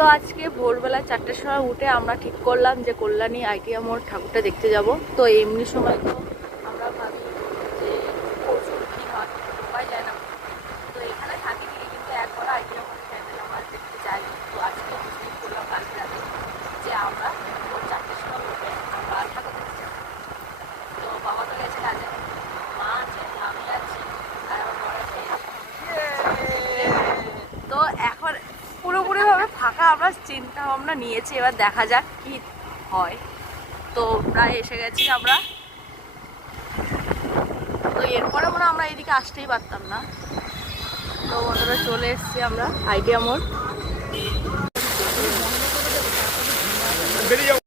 তো আজকে ভোরবেলা 4টার সময় উঠে আমরা ঠিক করলাম যে কল্যাণী আইটিআই মোড় ঠাকুরটা দেখতে যাব। তো এমনি সময় তো আমরা ভাবি যে প্রচুর ভিড় হয়, ঢোকাই যায় না। তো এখানে থাকি ঠিকই, কিন্তু একবার আইটিআই মোড়ে প্যান্ডেল আমরা দেখতে যাই। তো আজকে ডিসাইড করলাম কালকে রাতে যে আমরা ভোর 4টার সময় উঠে আমরা ঠাকুর দেখতে যাবো। তো বাবা তো গেছে কাজে, মা আছে, আমি আছি, আর আমার বর আছে। তো এখন পুরোপুরিভাবে ফাঁকা আমরা চিন্তা ভাবনা নিয়েছি, এবার দেখা যাক কি হয়। তো প্রায় এসে গেছি আমরা। তো এরপরে মনে আমরা এইদিকে আসতেই পারতাম না। তো বন্ধুরা চলে এসেছি আমরা আইটিআই মোড়। বেরিয়ে যাও।